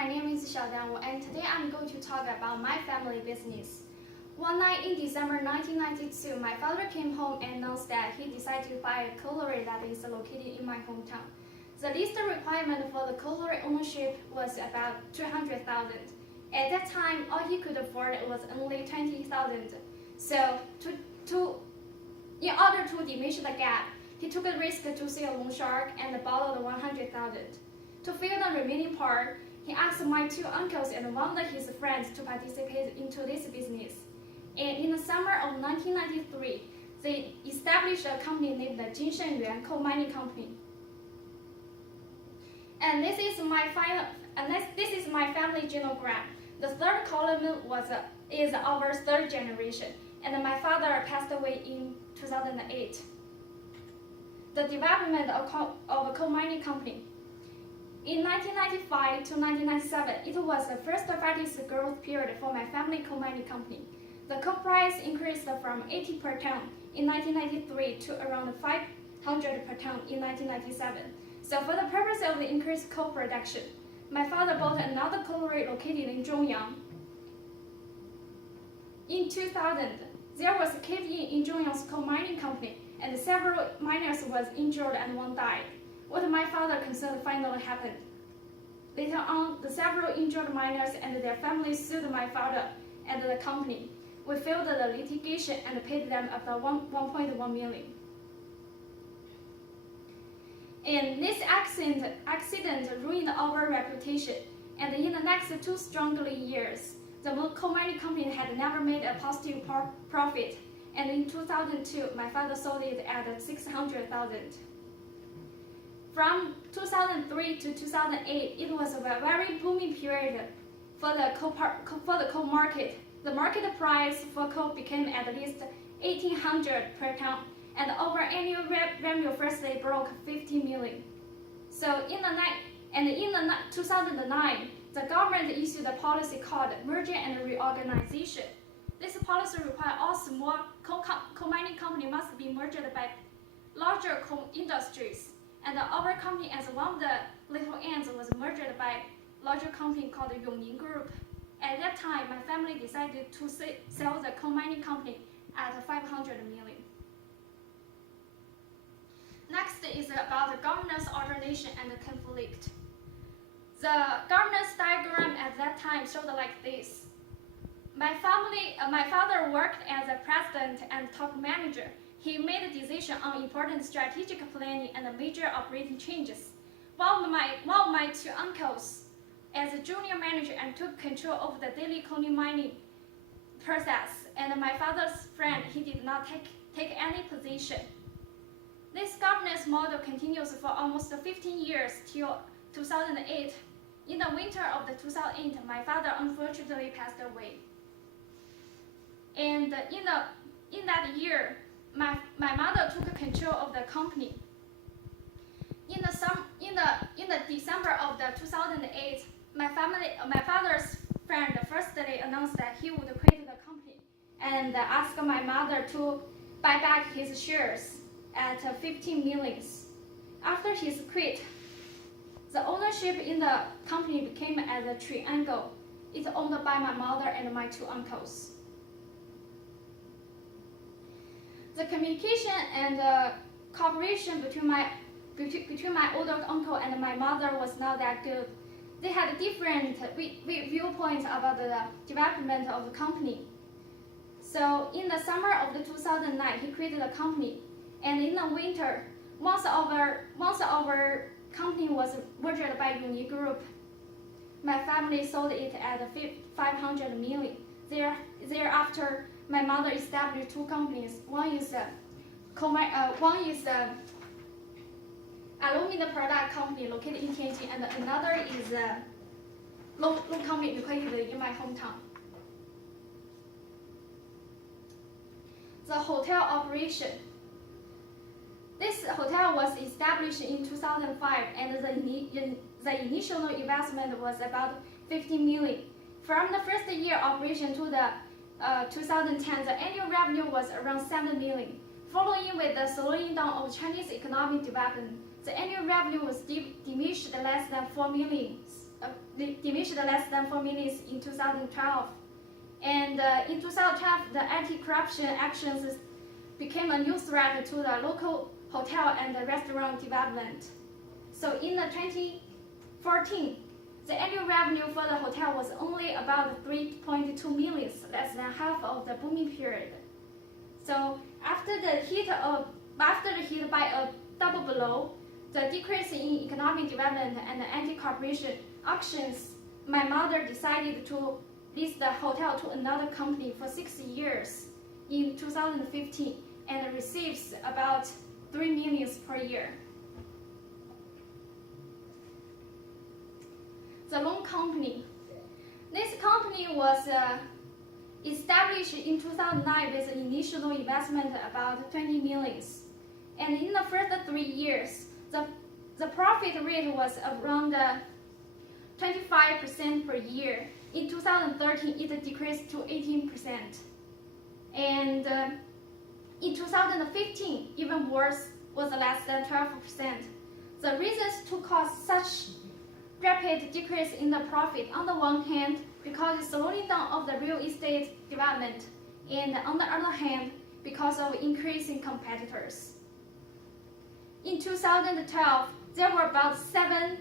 my name is Xiaodan, and today I'm going to talk about my family business. One night in December 1992, my father came home and announced that he decided to buy a colliery that is located in my hometown. The least requirement for the colliery ownership was about 200,000. At that time, all he could afford was only 20,000. So, in order to diminish the gap, he took a risk to see a loan shark and borrowed 100,000. To fill the remaining part, he asked my two uncles and one of his friends to participate into this business. And in the summer of 1993, they established a company named the Xiaodan Coal Mining Company. And this is my family genogram. The third column is our third generation, and my father passed away in 2008. The development of a coal mining company. In 1995 to 1997, it was the first fastest growth period for my family coal mining company. The coal price increased from 80 per ton in 1993 to around 500 per ton in 1997. So for the purpose of the increased coal production, my father bought another colliery located in Zhongyang. In 2000, there was a cave-in in Zhongyang's coal mining company, and several miners was injured and one died. What my father concerned finally happened. Later on, the several injured miners and their families sued my father and the company. We filed the litigation and paid them about 1.1 million. And this accident ruined our reputation, and in the next two struggling years, the coal mining company had never made a positive profit, and in 2002, my father sold it at 600,000. From 2003 to 2008, it was a very booming period for the coal market. The market price for coal became at least 1,800 per ton, and our annual revenue firstly broke 50 million. So in 2009, the government issued a policy called Merger and Reorganization. This policy required all small coal mining companies must be merged by larger coal industries. And our company, as one of the little ants, was merged by a larger company called Yongning Group. At that time, my family decided to sell the coal mining company at 500 million. Next is about the governance alternation and the conflict. The governance diagram at that time showed like this. My father worked as a president and top manager. He made a decision on important strategic planning and major operating changes, while my two uncles, as a junior manager, and took control of the daily coal mining process, and my father's friend, he did not take any position. This governance model continues for almost 15 years till 2008. In the winter of the 2008, my father unfortunately passed away. And in that year, my mother took control of the company. In the December of the 2008, my father's friend firstly announced that he would quit the company and asked my mother to buy back his shares at 15 million. After he quit, the ownership in the company became as a triangle. It's owned by my mother and my two uncles. The communication and cooperation between my older uncle and my mother was not that good. They had different viewpoints about the development of the company. So in the summer of the 2009, he created the company, and in the winter, once our company was merged by Yongning Group, my family sold it at 500 million. Thereafter, my mother established two companies. One is aluminum product company located in Tianjin, and another is a loan company located in my hometown. The hotel operation. This hotel was established in 2005, and the initial investment was about 15 million. From the first year operation to the 2010, the annual revenue was around 7 million. Following with the slowing down of Chinese economic development, the annual revenue was diminished less than 4 million diminished less than 4 minutes in 2012. And in 2012, the anti-corruption actions became a new threat to the local hotel and the restaurant development. So in 2014, the annual revenue for the hotel was only about 3.2 million, less than half of the booming period. So after the hit by a double blow, the decrease in economic development and the anti-corruption actions, my mother decided to lease the hotel to another company for 6 years in 2015 and receives about 3 million per year. The loan company. This company was established in 2009 with an initial investment about 20 million. And in the first 3 years, the profit rate was around 25% per year. In 2013, it decreased to 18%. And in 2015, even worse, was less than 12%. The reasons to cause such rapid decrease in the profit, on the one hand, because the slowing down of the real estate development, and on the other hand, because of increasing competitors. In 2012, there were about 7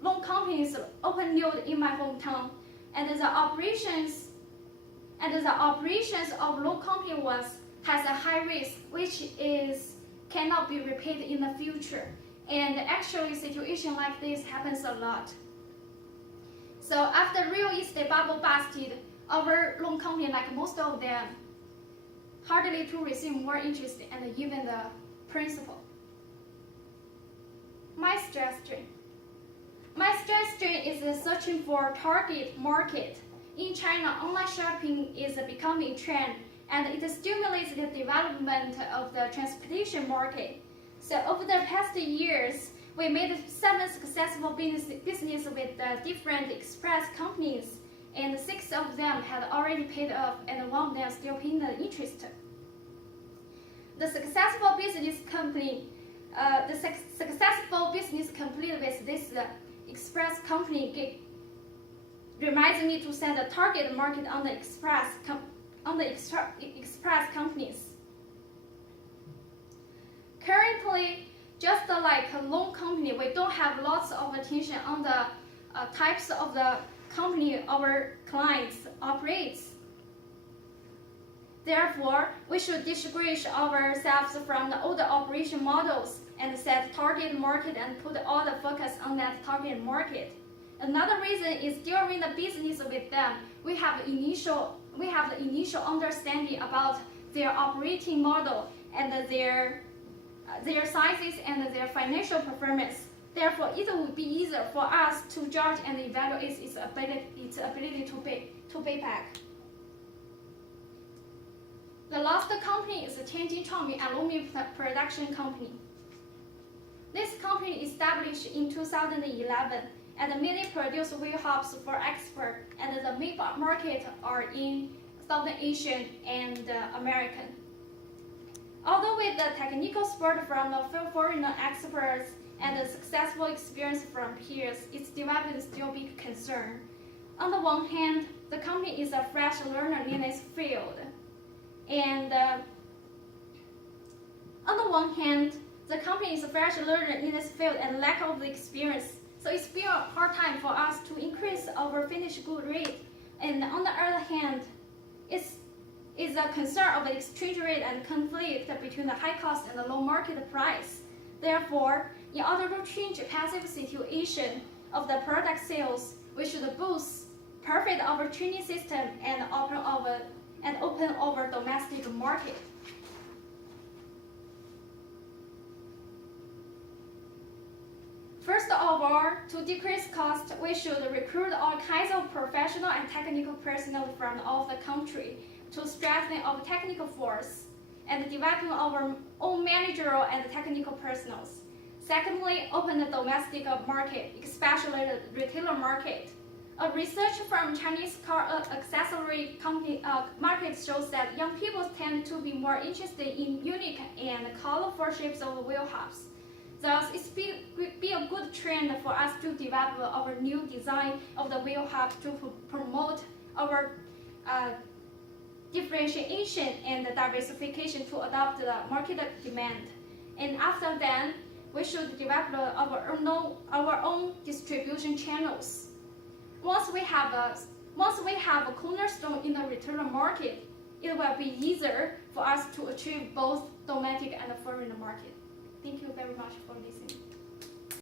loan companies opened in my hometown, and the operations of loan company has a high risk, which cannot be repeated in the future. And actually, situation like this happens a lot. So after real estate bubble busted, our loan company, like most of them, hardly to receive more interest and even the principal. My strategy. My strategy is searching for target market. In China, online shopping is becoming a trend, and it stimulates the development of the transportation market. So over the past years, we made 7 successful business with different express companies, and 6 of them had already paid off, and 1 of them still paying the interest. The successful business completed with this express company reminds me to set a target market on the express companies. Currently, just like a loan company, we don't have lots of attention on the types of the company our clients operates. Therefore, we should distinguish ourselves from the older operation models and set target market and put all the focus on that target market. Another reason is during the business with them, we have the initial understanding about their operating model and their sizes and their financial performance. Therefore, it will be easier for us to judge and evaluate its ability to pay back. The last company is the Tianjin Chongming Aluminum Production Company. This company established in 2011 and mainly produces wheel hubs for export, and the main market are in Southern Asian and American. Although with the technical support from the foreign experts and the successful experience from peers, its development is still a big concern. On the one hand, the company is a fresh learner in its field, and lack of the experience, so it's been a hard time for us to increase our finished good rate. And on the other hand, it's a concern of the exchange rate and conflict between the high cost and the low market price. Therefore, in order to change the passive situation of the product sales, we should boost perfect our training system and open our domestic market. First of all, to decrease cost, we should recruit all kinds of professional and technical personnel from all of the country to strengthen our technical force and developing our own managerial and technical personnel. Secondly, open the domestic market, especially the retailer market. A research from Chinese car accessory company market shows that young people tend to be more interested in unique and colorful shapes of wheel hubs. Thus, it be a good trend for us to develop our new design of the wheel hub to promote our differentiation and diversification to adopt the market demand. And after that, we should develop our own distribution channels. Once we have a cornerstone in the retail market, it will be easier for us to achieve both domestic and foreign market. Thank you very much for listening.